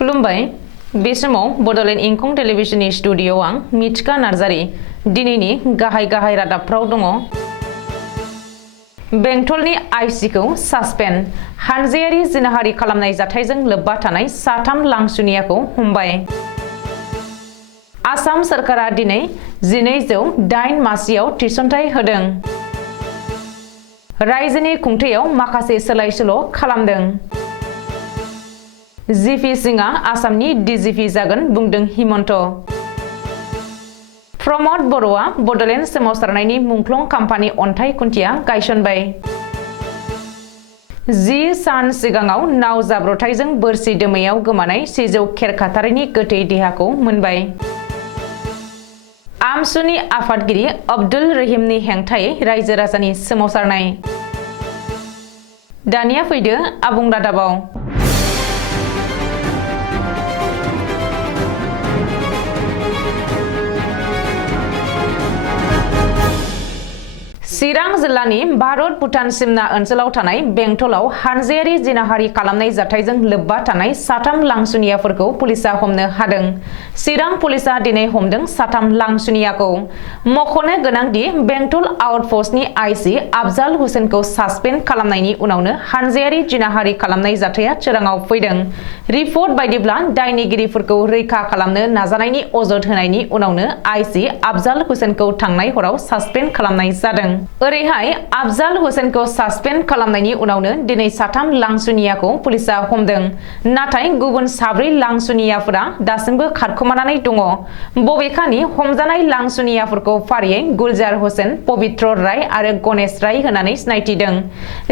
खुलुमबाय बे समाव बडोलेण्ड इंखं टेलिभिजननि स्टुडिय'आव आं मिथिका नार्जारी दिनैनि गाहाय रादाबफ्राव दङ। बेंटलनि आइसिखौ सासपेन्ड, हानजायारि जिनाहारि खालामनाय जाथायजों लोब्बा थानाय साथाम लांसुनियाखौ हमबाय। आसाम सरकारा दिनै 1208 मासियाव थिसनथाइ होदों। रायजोनि खुंथायाव माखासे सोलाय-सोल' खालामदों। जिपि सिंहआ आसामनि डिजिपि जागोन बुंदों हिमन्त। प्रमद बर'आ बडोलेण्ड सोमावसारनायनि मुंख्लं खाम्फानि अन्थाइ खुन्थिया गायसनबाय। 10 सान सिगाङाव नाव जाब्रबथायजों बोरसि दैमायाव गोमानाय सिजौ खेरखातारिनि गोथै देहाखौ मोनबाय। आमसुनि आफादगिरि अब्दुल रहिमनि हेंथायै रायजो राजानि सोमावसारनाय। दानिया फैदो आबुं रादाबाव। चिरां जिल्लानि भारत भुटान सिमना ओनसोलाव थानाय बेंटलाव हानजायारि जिनाहारि खालामनाय जाथायजों लोब्बा थानाय साथाम लांसुनियाफोरखौ पुलिसा हमनो हादों। चिरां पुलिसा दिनै हमदों साथाम लांसुनियाखौ। मख'नो गोनांदि बेंटल आउटपस्टनि आइसि आफजाल हुसेनखौ सासपेन्ड खालामनायनि उनावनो हानजायारि जिनाहारि खालामनाय जाथाया सोराङाव फैदों। रिपर्ट बायदिब्ला दायनिगिरिफोरखौ रैखा खालामनो नाजानायनि अजद होनायनि उनावनो आइसि आफजाल हुसेनखौ थांनाय हराव सासपेन्ड खालामनाय जादों। ओरैहाय आफजाल हुसेनखौ सासपेन्ड खालामनायनि उनावनो दिनै साथाम लांसुनियाखौ पुलिसा हमदों। नाथाय गुबुन 4 लांसुनियाफोरा दासिमबो खारखोमानानै दङ। बबेखानि हमजानाय लांसुनियाफोरखौ फारियै गुलजार हुसेन, पबित्र राय आरो गणेश राय होनानै सिनायथिदों।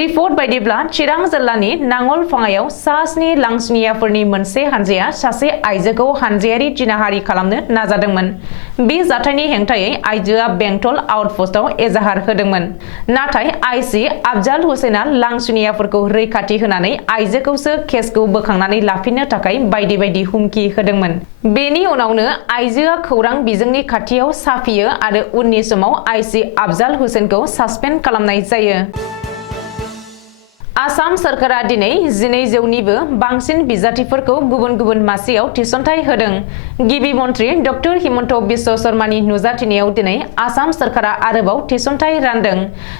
रिपर्ट बायदिब्ला चिरां जिल्लानि नांगलफाङायाव सा 7 लांसुनियाफोरनि मोनसे हानजाया सासे आइजोखौ हानजायारि जिनाहारि खालामनो नाजादोंमोन। बे जाथायनि हेंथायै आइजोआ बेंटल आउटपस्टआव एजाहार होदोंमोन। नाथाय आइसि आफजाल हुसेना लांसुनियाफोरखौ रैखाथि होनानै आइजोखौसो केसखौ बोखांनानै लाफिननो थाखाय बायदि हुमखि होदोंमोन। बेनि उनावनो आइजोआ खौरां बिजोंनि खाथियाव साफियो आरो उननि समाव आइसि आफजाल हुसेनखौ सासपेन्ड खालामनाय जायो। आसाम सरकारा दिनै 1200निबो बांसिन बिजाथिफोरखौ गुबुन मासियाव थिसनथाइ होदों। गिबि मन्त्रि डक्टर हिमन्त बिश्व शर्मानि नुजाथिनायाव दिनै आसाम सरकारा आरोबाव थिसनथाइ रानदों।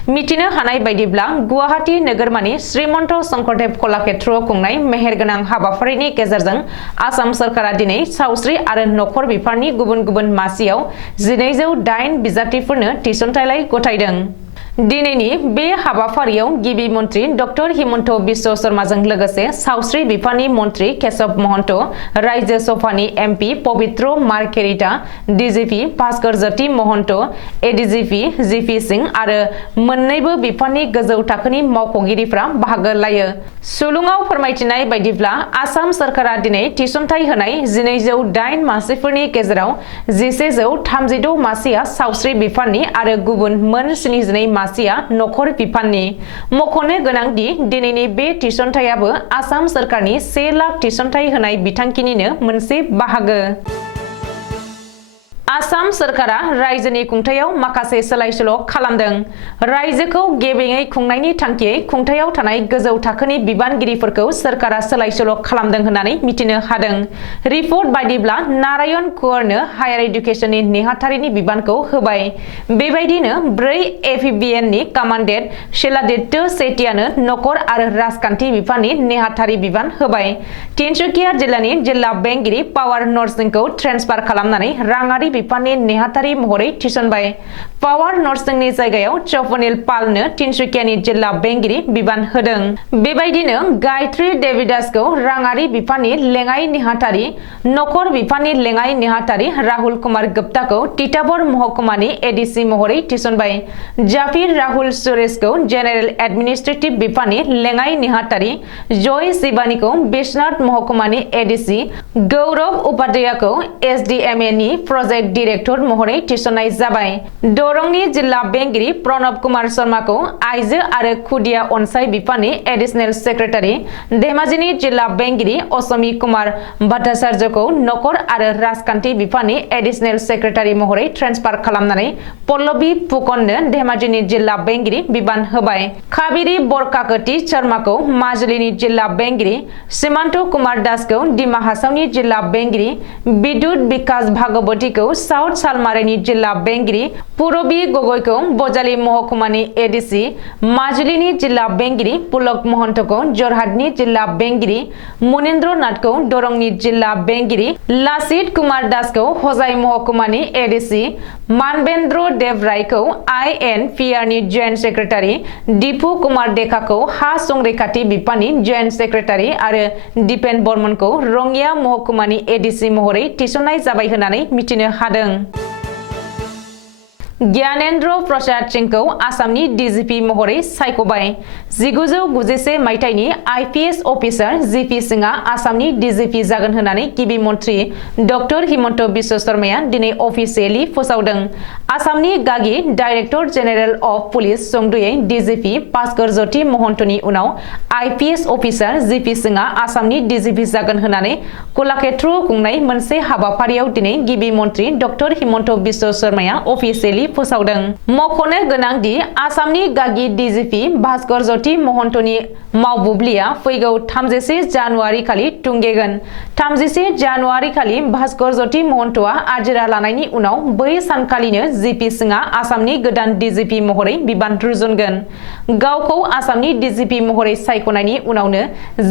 मिथिनो हानाय बायदिब्ला गुवाहाटी नोगोरमानि श्रीमन्त शंकरदेव कलाक्षेत्रआव खुंनाय मेहेरगोनां हाबाफारिनि गेजेरजों आसाम सरकारा दिनै सावस्रि आरो नखर बिफाननि गुबुन मासियाव 1208 बिजाथिफोरनो थिसनथाइलाइ गथायदों। दिनैनि बे हाबाफारियाव गिबि मन्त्रि डक्टर हिमन्त बिश्व शर्माजों लोगोसे सावस्रि बिफाननि मन्त्रि केशव महन्त, रायजो सभानि एमपि पबित्र मार्केरिटा, डिजिपि भास्कर ज्योति महन्त, एडिजिपि जिपि सिंह आरो मोन्नैबो बिफाननि गोजौ थाखोनि मावख'गिरिफ्रा बाहागो लायो। सुलुङाव फोरमायथिनाय बायदिब्ला आसाम सरकारा दिनै थिसनथाइ होनाय 1208 मासिफोरनि गेजेराव 1136 मासिया सावस्रि बिफाननि आरो गुबुन मोन 72 मासिया नखर बिफाननि। मख'नो गोनांदि दिनैनि बे थिसनथाइयाबो आसाम सरकारनि 1 लाख थिसनथाइ होनाय बिथांखिनिनो मोनसे बाहागो। आसाम सरकारा रायजोनि खुंथायाव माखासे सोलाय-सोल' खालामदों। रायजोखौ गेबेङै खुंनायनि थांखियै खुंथायाव थानाय गोजौ थाखोनि बिबानगिरिफोरखौ सरकारा सोलाय-सोल' खालामदों होननानै मिथिनो हादों। रिपर्ट बायदिब्ला नारायण कुंवरनो हायार इडुकेसननि नेहाथारिनि बिबानखौ होबाय। बेबायदिनो 4 एफिबिएननि कामान्डेन्ट शिलादित्य सेटियानो नखर आरो राजखान्थि बिफाननि नेहाथारि बिबान होबाय। तिनसुकिया जिल्लानि जिल्ला बेंगिरि पावार नरसिंहखौ ट्रेन्सफार खालामनानै राङारि बिफाननि नेहाथारि महरै थिसनबाय। पावार नरसिंहनि जायगायाव चपनिल पालनो तिनसुकियानि जिल्ला बेंगिरि बिबान होदों। बेबायदिनो गायत्री देविदासखौ राङारि बिफाननि लेङाइ नेहाथारि, नखर बिफाननि लेङाइ नेहाथारि राहुल कुमार गुप्ताखौ तिताबर महकुमानि एडिसि महरै थिसनबाय। जाफिर राहुल सुरेशखौ जेनेरेल एडमिनिस्ट्रेटिभ बिफाननि लेङाइ नेहाथारि, जय शिबानीखौ बिश्वनाथ महकुमानि एडिसि, गौरव उपाध्यायखौ एसडिएमए नि प्रजेक्ट डिरेक्टर महरै थिसननाय जाबाय। दरंनि जिल्ला बेंगिरि प्रणब कुमार शर्माखौ आइजो आरो खुदिया अनसाय बिफाननि एडिशनेल सेक्रेटारि, धेमाजिनि जिल्ला बेंगिरि असमी कुमार भट्टाचार्यखौ नखर आरो राजखान्थि बिफाननि एडिशनेल सेक्रेटारि महरै ट्रेन्सफार खालामनानै पल्लबी फुकननो धेमाजिनि जिल्ला बेंगिरि बिबान होबाय। काबिरी बरकाकति शर्माखौ माजुलिनि जिल्ला बेंगिरि, सीमान्त कुमार दासखौ डिमा हासावनि जिल्ला बेंगिरि, विद्युत विकास भागवतीखौ साउथ सालमारीनि जिल्ला बेंगिरि, पुरबी गगैखौ बजालि महकुमानि एडिसि, माजुलिनि जिल्ला बेंगिरि पुलक महन्तखौ जरहाटनि जिल्ला बेंगिरि, मुनिन्द्र नाथखौ दरंनि जिल्ला बेंगिरि, लासित कुमार दासखौ हजाय महकुमानि एडिसि, मानवेन्द्र देव रायखौ INPRनि जयेन्ट सेक्रेटारि, दीपु कुमार देकाखौ हा संरैखाथि बिफाननि जयेन्ट सेक्रेटारि आरो दिपेन बर्मनखौ रङिया महकुमानि एडिसि महरै थिसननाय जाबाय होननानै मिथिनो हादों। ज्ञानेन्द्र प्रसाद सिंहखौ आसामनि DGP महरै सायख'बाय। 1991 मायथाइनि IPS अफिसार GP सिंहआ आसामनि DGP जागोन होननानै गिबि मन्त्रि डक्टर हिमन्त बिश्व शर्माया दिनै अफिसियेलि फोसावदों। आसामनि गागि डाइरेक्टर जेनेरेल अफ पुलिस संदुयै DGP भास्कर ज्योति महन्तनि उनाव IPS अफिसार GP सिंहआ आसामनि DGP जागोन होननानै कलाक्षेत्रआव खुंनाय मोनसे हाबाफारियाव दिनै गिबि मन्त्रि डक्टर हिमन्त बिश्व शर्माया अफिसियेलि फोसावदों। मख'नो गोनां दि आसामनि गागि DGP भास्कर ज्योति महन्तनि मावबुब्लिया फैगौ 31 जानुवारि खालि थुंगेगोन। 31 जानुवारि खालि भास्कर ज्योति महन्तआ आजिरा लानायनि उनाव बै सानखालिनो GP सिंहआ आसामनि गोदान DGP महरै बिबान रुजुनगोन। गावखौ आसामनि DGP महरै सायख'नायनि उनावनो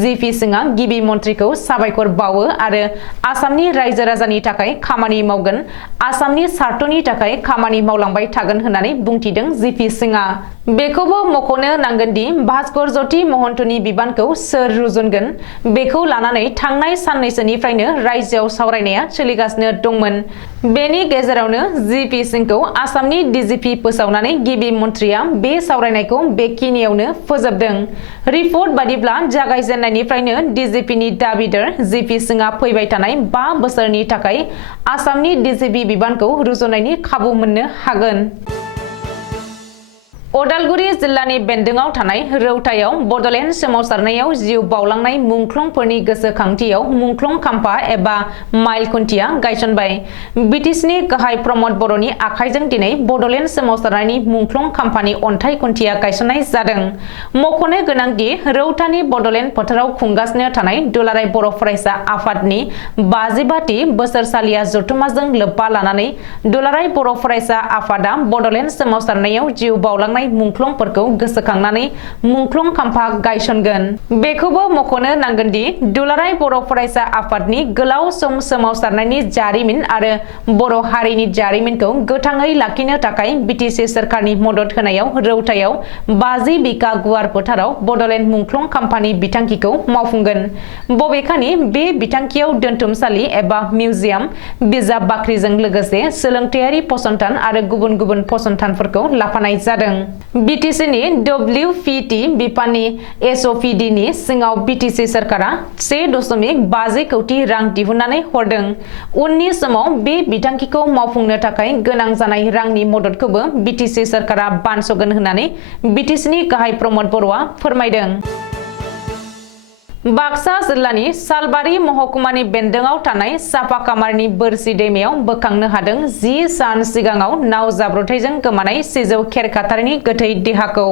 GP सिंहआ गिबि मन्त्रिखौ साबायखर बावो आरो आसामनि रायजो राजानि थाखाय खामानि मावगोन, आसामनि स्वार्थनि थाखाय खामानि मावलांबाय थागोन होननानै बुंथिदों GP सिंहआ। बेखौबो मख'नो नांगोन दि भास्कर ज्योति महन्तनि बिबानखौ सोर रुजुनगोन बेखौ लानानै थांनाय साननैसोनिफ्रायनो रायजोआव सावरायनाया सोलिगासिनो दंमोन। बेनि गेजेरावनो GP सिंहखौ आसामनि DGP फोसावनानै गिबि मन्त्रिया बे सावरायनायखौ बेखिनियावनो फोजोबदों। रिपर्ट बादिब्ला जागायजेननायनिफ्रायनो DGPनि दाबिदार GP सिंहआ फैबाय थानाय 5 बोसोरनि थाखाय आसामनि DGP बिबानखौ रुजुनायनि खाबु मोननो हागोन। उदालगुरि जिल्लानि बेन्दोंआव थानाय रौतायाव बडलेण्ड सोमावसारनायाव जिउ बावलांनाय मुंख्लंफोरनि गोसोखांथियाव मुंख्लं खाम्फा एबा माइल खुन्थिया गायसनबाय। BTCनि गाहाय प्रमद बर'नि आखाइजों दिनै बडलेण्ड सोमावसारनायनि मुंख्लं खाम्फानि अन्थाइ खुन्थिया गायसननाय जादों। मख'नो गोनां दि रौतानि बडलेण्ड फोथाराव खुंगासिनो थानाय दुलाराय बर' फरायसा आफादनि 55थि बोसोरसालिया जथुम्माजों लोब्बा लानानै दुलाराय बर' फरायसा आफादा बडलेण्ड सोमावसारनायाव जिउ बावलांनाय मुंख्लंफोरखौ गोसोखांनानै मुंख्लं खाम्फा गायसनगोन। बेखौबो मख'नो नांगोन दि दुलाराय बर' फरायसा आफादनि गोलाव सम सोमावसारनायनि जारिमिन आरो बर' हारिनि जारिमिनखौ गोथाङै लाखिनो थाखाय BTC सोरखारनि मदद होनायाव रौतायाव 50 बिघा गुवार फोथाराव बडलेण्ड मुंख्लं खाम्फानि बिथांखिखौ मावफुंगोन। बबेखानि बे बिथांखियाव दोनथुमसालि एबा मिउजियाम, बिजाब बाख्रिजों लोगोसे सोलोंथायारि फसंथान आरो गुबुन गुबुन फसंथानफोरखौ लाफानाय जादों। BTCनि WPT बिफाननि SOPDनि सिङाव BTC सोरखारा 1.50 कोटी रां दिहुननानै हरदों। उननि समाव बे बिथांखिखौ मावफुंनो थाखाय गोनां जानाय रांनि मददखौबो BTC सोरखारा बानस'गोन होननानै BTCनि गाहाय प्रमद बर'आ फोरमायदों। बाक्सा जिल्लानि सालबारि महकुमानि बेन्दोंआव थानाय सापाकामारनि बोरसि दैमायाव बोखांनो हादों 10 सान सिगाङाव नाव जाब्रबथायजों गोमानाय सिजौ खेरखातारिनि गोथै देहाखौ।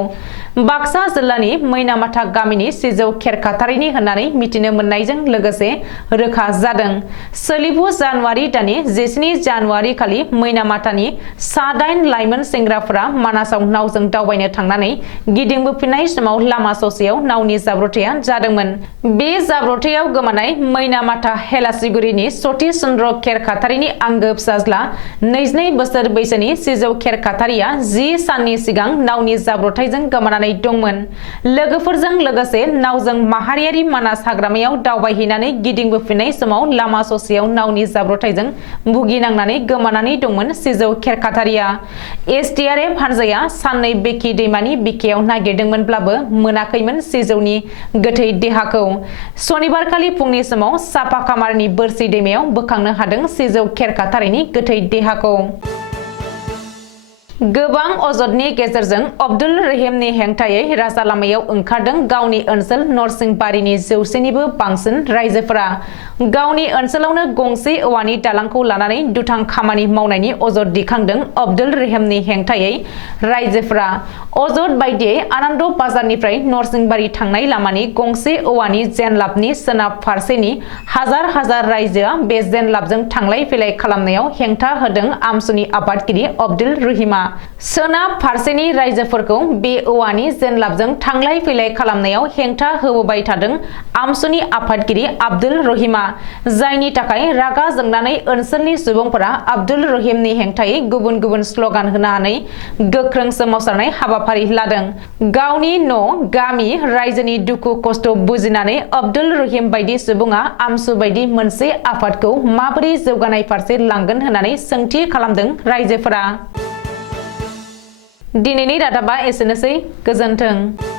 बाक्सा जिल्लानि मैनामाथा गामिनि सिजौ खेरखातारिनि होननानै मिथिनो मोननायजों लोगोसे रोखा जादों। सोलिफु जानुवारि दाननि 17 जानुवारि खालि मैनामाथानि 9 लाइमोन सेंग्राफोरा मानासाव नावजों दावबायनो थांनानै गिदिंबोफिननाय समाव लामा ससेयाव नावनि जाब्रबथाया जादोंमोन। बे जाब्रबथायाव गोमानाय मैनामाथा हेलासिगुरिनि सतीश चन्द्र खेरखातारिनि आंगो फिसाज्ला 22 बोसोर बैसोनि सिजौ खेरखातारिया 10 साननि सिगां नावनि जाब्रबथायजों गोमानानै दंमोन। लोगोफोरजों लोगोसे नावजों माहारियारि मानास हाग्रामायाव दावबायहैनानै गिदिंबोफिननाय समाव लामा ससेयाव नावनि जाब्रबथायजों भुगिनांनानै गोमानानै दंमोन सिजौ खेरखातारिया। SDRF हानजाया साननै बेखि दैमानि बिखायाव नागिरदोंमोनब्लाबो मोनाखैमोन सिजौनि गोथै देहाखौ। सनिबारखालि फुंनि समाव सापाकामारनि बोरसि दैमायाव बोखांनो हादों सिजौ खेरखातारिनि गोथै देहाखौ। गोबां अजदनि गेजेरजों अब्दुल रहिमनि हेंथायै राजा लामायाव ओंखारदों गावनि ओनसोल नरसिंबारिनि जौसेनिबो बांसिन रायजोफोरा गावनि ओनसोलावनो गंसे औवानि दालांखौ लानानै दुथां खामानि मावनायनि अजद दिखांदों अब्दुल रहिमनि हेंथायै रायजोफोरा अजद बायदियै आनन्द बाजारनिफ्राय नरसिंबारि थांनाय लामानि गंसे औवानि जेनलाबनि सोनाब फारसेनि हाजार हाजार रायजोआ बे जेनलाबजों थांलाय फैलाय खालामनायाव हेंथा होदों आमसुनि आबादगिरि अब्दुल रहिमा सोनाब फारसेनि रायजोफोरखौ बे औवानि जेनलाबजों थांलाय फैलाय खालामनायाव हेंथा होबोबाय थादों आमसुनि आफादगिरि अब्दुल रहिमा जायनि थाखाय रागा जोंनानै ओनसोलनि सुबुंफोरा अब्दुल रहिमनि हेंथायै गुबुन गुबुन स्लोगान होनानै गोख्रों सोमावसारनाय हाबाफारि लादों गावनि न' गामि रायजोनि दुखु खस्थ' बुजिनानै अब्दुल रहिम बायदि सुबुङा आमसु बायदि मोनसे आफादखौ माबोरै जौगानाय फारसे लांगोन होननानै सोंथि खालामदों रायजोफोरा। दिनैनि रादाबा एसेनोसै गोजोन्थों।